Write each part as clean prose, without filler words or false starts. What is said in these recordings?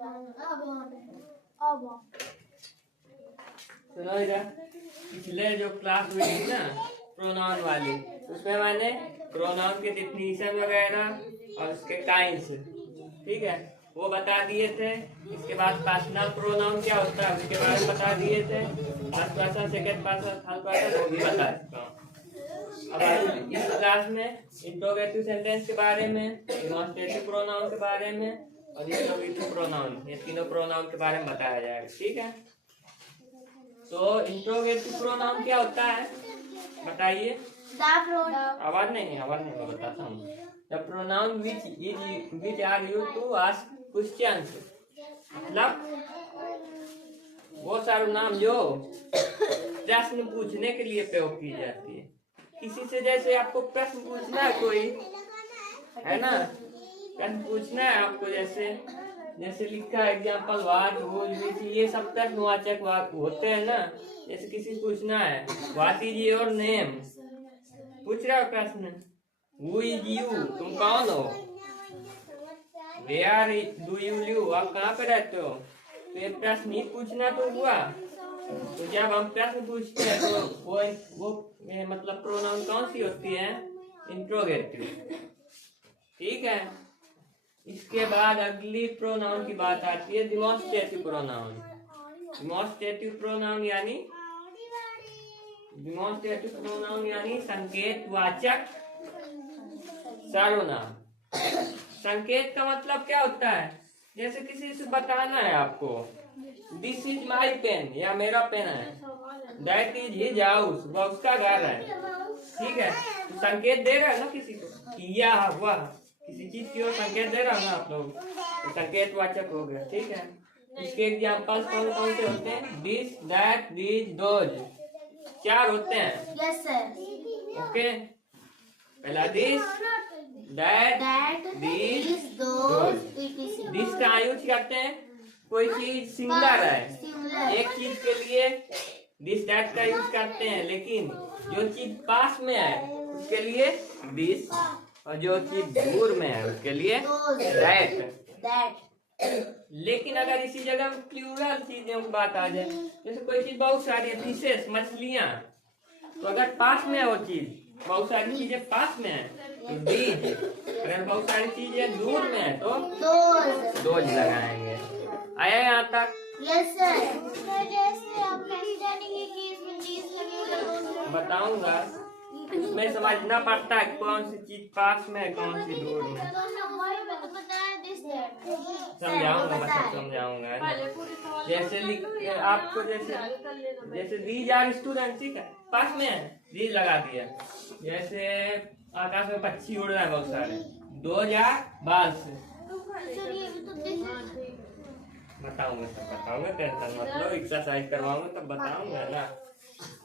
सुनो इधर, पिछले जो क्लास हुई थी ना प्रोनाउन वाली, उसमें मैंने प्रोनाउन के डिफिनीशन वगैरह और उसके काइंड्स, ठीक है, वो बता दिए थे। इसके बाद पर्सनल प्रोनाउन क्या होता है उसके बारे में बता दिए थे। First person, second person, third person, वो भी बता चुका हूँ। अब इस क्लास में इंट्रोगेटिव सेंटेंस के बारे में, डेमोंस्ट्रेटिव प्रोनाउन के बारे में और इंट्रोगेटिव प्रोनाउन, ये तीनों प्रोनाउन के बारे में बताया जाएगा, ठीक है। तो इंट्रोगेटिव प्रोनाउन क्या होता है बताइए। आवाज नहीं मैं बताता हूँ। The pronoun which are used to ask questions, मतलब वो सर्वनाम जो प्रश्न पूछने के लिए प्रयोग की जाती है। किसी से जैसे आपको प्रश्न पूछना है, कोई है ना, प्रश्न पूछना है आपको, जैसे लिखा है एग्जाम्पल व्हाट, व्हिच, ये सब प्रश्नवाचक होते हैं ना। जैसे किसी से पूछना है व्हाट इज योर नेम, पूछ रहा है प्रश्न, हु इज यू, तुम कौन हो, वेयर डू यू लिव, आप कहाँ पे रहते हो। तो ये प्रश्न ही पूछना तो हुआ। तो जब हम प्रश्न पूछते हैं तो वो मतलब प्रोनाउन कौन सी होती है, इंट्रोगेटिव, ठीक है। इसके बाद अगली प्रोनाउन की बात आती है डिमॉन्स्ट्रेटिव प्रोनाउन। डिमॉन्स्ट्रेटिव प्रोनाउन यानी संकेतवाचक सर्वनाम। संकेत का मतलब क्या होता है, जैसे किसी से बताना है आपको, दिस इज माई पेन, या मेरा पेन है, दैट इज हिज हाउस, वह उसका घर है, ठीक है। तो संकेत दे रहा है ना किसी को कि यह हुआ, किसी चीज की ओर संकेत दे रहा है ना आप लोग, तो संकेत वाचक हो गया, ठीक है। इसके एग्जाम्पल्स कौन कौन से होते हैं, दिस, दैट, दीज, दोज, 4 होते हैं। Yes sir. ओके, पहला this, that, these, those. This का यूज करते हैं कोई चीज सिंगुलर है, एक चीज के लिए दिस दैट का यूज करते हैं, लेकिन जो चीज पास में है उसके लिए दिस, और जो चीज दूर में है उसके लिए दैट। लेकिन अगर इसी जगह प्लूरल चीजों की बात आ जाए, जैसे कोई चीज बहुत सारी है, फिशेस, मछलियां, तो अगर पास में है वो चीज, बहुत सारी चीजें पास में है तो दीज, अगर बहुत सारी चीजें दूर में है तो दोज लगाएंगे। आया यहाँ तक? Yes sir. बताऊंगा, इसमें समझना पड़ता है कौन सी चीज पास में है कौन सी दूर में। समझाऊंगा, मतलब समझाऊंगा। जैसे आपको जैसे दीज आर स्टूडेंट, ठीक है, पास में है, दीज लगा दिया। जैसे आकाश में पक्षी उड़ रहा है बहुत सारे, 2000 बाल से, बताऊंगा, सब बताऊंगा, टेंशन मतलब एक्सरसाइज करवाऊंगा तब बताऊंगा ना।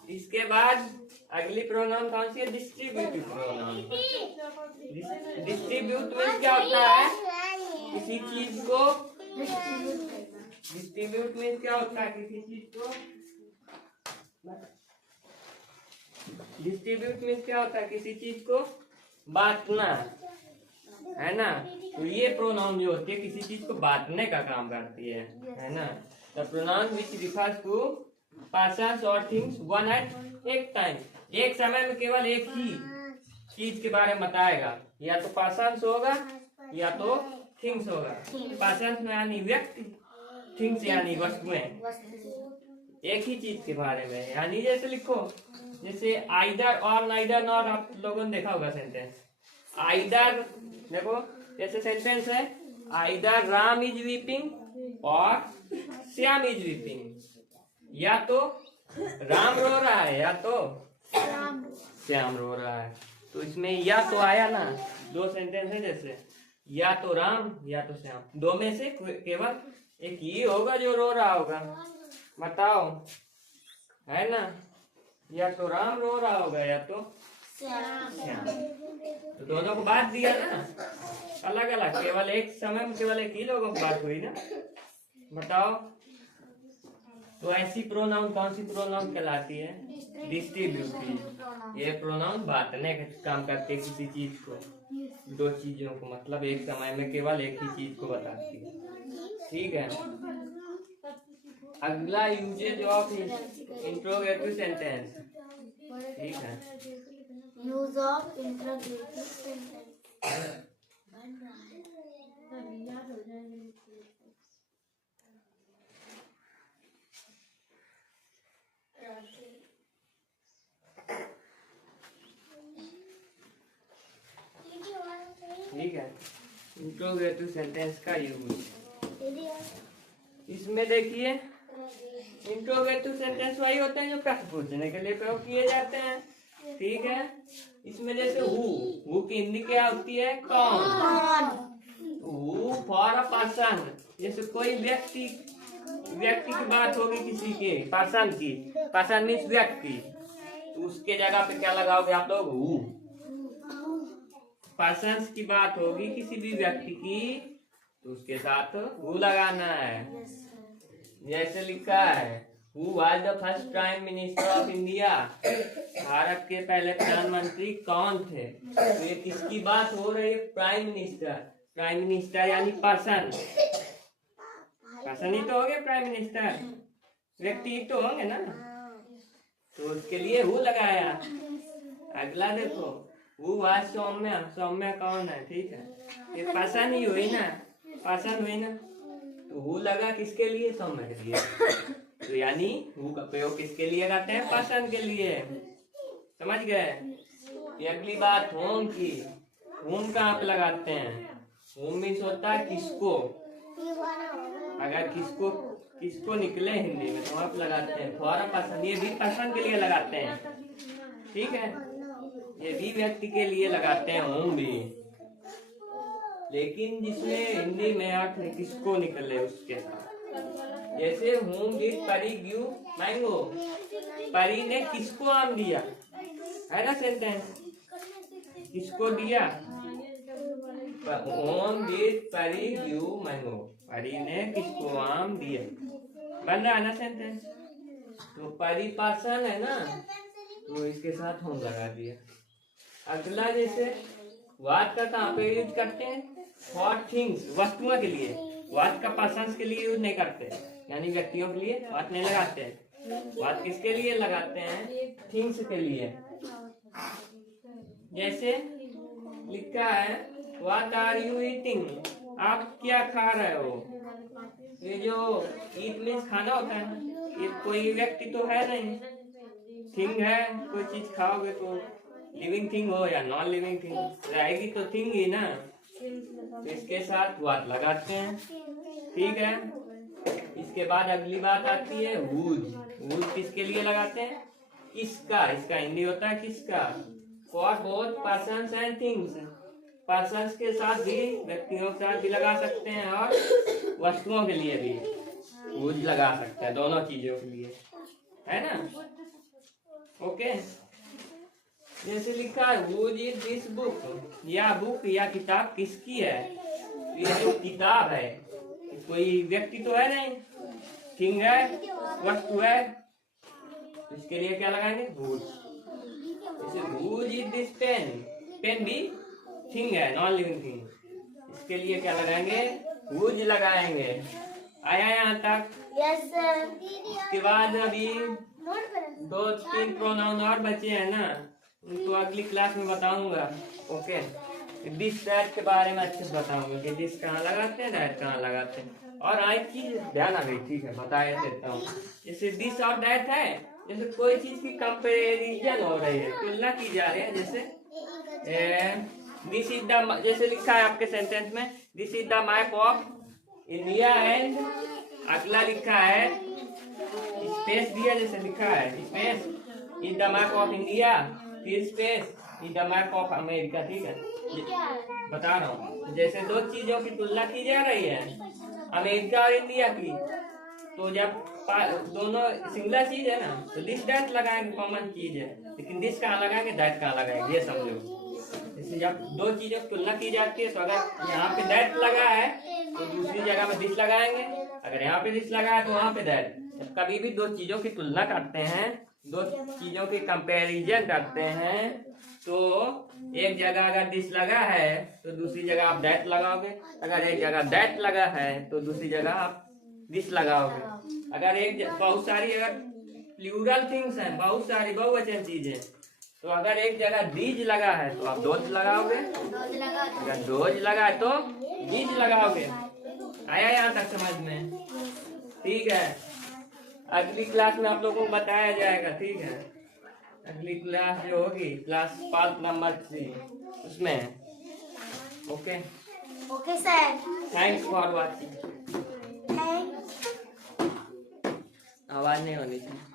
इसके बाद अगली प्रोनाउन कौन सी है, डिस्ट्रीब्यूटिव प्रोनाउन। डिस्ट्रीब्यूट में क्या होता है, किसी चीज को, डिस्ट्रीब्यूट में क्या होता है, किसी चीज को, डिस्ट्रीब्यूट में क्या होता है, किसी चीज को बांटना, है ना। तो ये प्रोनाउन जो होती है किसी चीज को बांटने का काम करती है ना। The pronoun which refers to persons और थिंग्स वन एट एक टाइम, एक समय में केवल एक ही चीज के बारे में बताएगा, या तो पर्सन्स होगा या तो थिंग्स होगा। पर्सन्स में यानी व्यक्ति, थिंग्स यानी वस्तुएं, एक ही चीज के बारे में। यानी जैसे लिखो, जैसे आइदर और नाइदर नॉट, आप लोगों ने देखा होगा सेंटेंस। आइदर देखो, जैसे सेंटेंस है, आइदर राम इज वीपिंग और श्याम इज वीपिंग, या तो राम रो रहा है या तो श्याम रो रहा है। तो इसमें या तो आया ना, 2 सेंटेंस है, जैसे या तो राम या तो श्याम, 2 में से केवल एक ही होगा जो रो रहा होगा, बताओ, है ना। या तो राम रो रहा होगा या तो श्याम, तो दोनों को बात दिया ना, अलग अलग, केवल एक समय में केवल एक ही लोगों की बात हुई ना, बताओ। तो ऐसी प्रोनाउन कौन सी प्रोनाउन कहलाती है, डिस्ट्रीब्यूटिव। ये प्रोनाउन बांटने का काम करते हैं किसी चीज को, 2 चीजों को, मतलब एक समय में केवल एक ही चीज को बताती है। ठीक है। अगला यूजेज ऑफ इंट्रोगेटिव सेंटेंस, ठीक है। Use of interrogative sentence. ठीक है, इंट्रोगेटिव सेंटेंस का यूज। इसमें देखिए इंट्रोगेटिव सेंटेंस वही होते हैं जो प्रश्न पूछने के लिए प्रयोग किए जाते हैं, ठीक है। इसमें जैसे हु की हिंदी क्या होती है? कौन। हु फॉर अ पर्सन, जैसे कोई व्यक्ति की बात होगी, किसी के पर्सन की, पर्सन मीन्स व्यक्ति, तो उसके जगह पे क्या लगाओगे आप लोग? हु। पर्सन की बात होगी किसी भी व्यक्ति की, तो उसके साथ हु लगाना है। जैसे लिखा है who was the first prime minister of India, Bharat के पहले प्रधानमंत्री कौन थे? तो ये किसकी बात हो रही है? Prime minister. प्राइम मिनिस्टर यानी पर्सन, पर्सन ही तो हो गए प्राइम मिनिस्टर, व्यक्ति ही तो होंगे ना, तो उसके लिए हु लगाया। अगला देखो हु वाज सौम्या, सौम्या कौन है? ठीक है, ये पर्सन ही हुई ना, पर्सन हुई ना, तो हु लगा किसके लिए? सौम्य के लिए। तो यानी हु का प्रयोग किसके लिए करते हैं? पर्सन के लिए। समझ गए? ये अगली बात होम की। होम कहाँ पे लगाते हैं? होम मीन्स होता है किसको। अगर किसको निकले हिंदी में तो आप लगाते हैं फॉर अ पर्सन, ये भी पर्सन के लिए लगाते हैं, ठीक है। ये भी व्यक्ति के लिए लगाते हैं होम भी, लेकिन जिसमें हिंदी में अर्थ किसको निकले उसके साथ। जैसे होम डिड परी गिव मैंगो, परी ने किसको आम दिया, है ना सेंटेंस, किसको दिया? होम डिड परी गिव मैंगो, परी ने किसको आम दिया, बन रहा है ना सेंटेंस। तो परी पर्सन है ना, तो इसके साथ होम लगा दिया। अगला जैसे वाट का कहाँ पे यूज करते हैं? फॉर थिंग्स, वस्तुओं के लिए। वाट का पर्सन के लिए यूज नहीं करते, यानी व्यक्तियों के लिए वाट नहीं लगाते हैं। वाट किसके लिए लगाते हैं? थिंग्स के लिए। जैसे लिखा है व्हाट आर यू ईटिंग, आप क्या खा रहे हो? ये जो ईट मीन्स खाना होता है ना, ये कोई व्यक्ति तो है नहीं, थिंग है। कोई चीज खाओगे तो लिविंग थिंग हो या नॉन लिविंग थिंग रहेगी तो थिंग ही ना, तो इसके साथ व्हाट लगाते हैं, ठीक है। इसके बाद अगली बात आती है हुज। हुज किसके लिए लगाते हैं? किसका, इसका हिंदी होता है किसका। For both persons and things, persons के साथ भी, व्यक्तियों के साथ भी लगा सकते हैं, और वस्तुओं के लिए भी हुज लगा सकते हैं, दोनों चीजों के लिए, है ना। ओके, जैसे लिखा है हुज इज दिस बुक, या बुक या किताब किसकी है? ये जो किताब है कोई व्यक्ति तो है नहीं, थिंग है, वस्तु है, तो इसके लिए क्या लगाएंगे? हुज। जैसे whose is this pen, pen भी थिंग है, नॉन लिविंग थिंग, इसके लिए क्या लगाएंगे? हुज लगाएंगे। आया यहाँ तक? Yes sir. इसके बाद अभी 2-3 प्रोनाउन और बचे हैं ना, उनको अगली क्लास में बताऊंगा। ओके, दिस दैट के बारे में अच्छे से बताऊंगा कि दिस कहाँ लगाते हैं, दैट कहाँ लगाते हैं। और आज चीज ध्यान आ गई, ठीक है, बता देता हूँ। जैसे दिस और दैट है, जैसे कोई चीज की कंपेरिजन हो रही है, तुलना की जा रही है। जैसे दिस इज द, जैसे लिखा है आपके सेंटेंस में this is the map of India and, अगला लिखा है स्पेस दिया, जैसे लिखा है space is the map of India, फिर space is the map of America, ठीक है, बता रहा हूँ। जैसे दो चीजों की तुलना की जा रही है, अमेरिका और इंडिया की, तो जब दोनों सिंगुलर चीज है ना, तो दिस दैट लगाएंगे, कॉमन चीज है, लेकिन दिस कहाँ लगाएंगे, दैट कहाँ लगाएंगे, ये समझो। जैसे जब दो चीजों की तुलना की जाती है, तो अगर यहाँ पे दैट लगा है तो दूसरी जगह में दिस लगाएंगे, अगर यहाँ पे दिस लगा है तो वहाँ पे दैट। जब कभी भी दो चीजों की तुलना करते हैं, दो चीजों की कंपैरिजन करते हैं, तो एक जगह अगर दिस लगा है तो दूसरी जगह आप दैट लगाओगे, अगर एक जगह दैट लगा है तो दूसरी जगह आप दिस लगाओगे। अगर बहुत सारी अगर प्लूरल थिंग्स हैं, बहुत सारी बहुवचन चीजें, तो अगर एक जगह दीज लगा है तो आप दोज लगाओगे, अगर दोज लगा है तो दीज लगाओगे। आया यहाँ तक समझ में? ठीक है, अगली क्लास में आप लोगों को बताया जाएगा। ठीक है, अगली क्लास जो होगी क्लास पार्ट नंबर 3 उसमें। Okay okay sir, thanks for watching. Thanks. आवाज नहीं होनी चाहिए।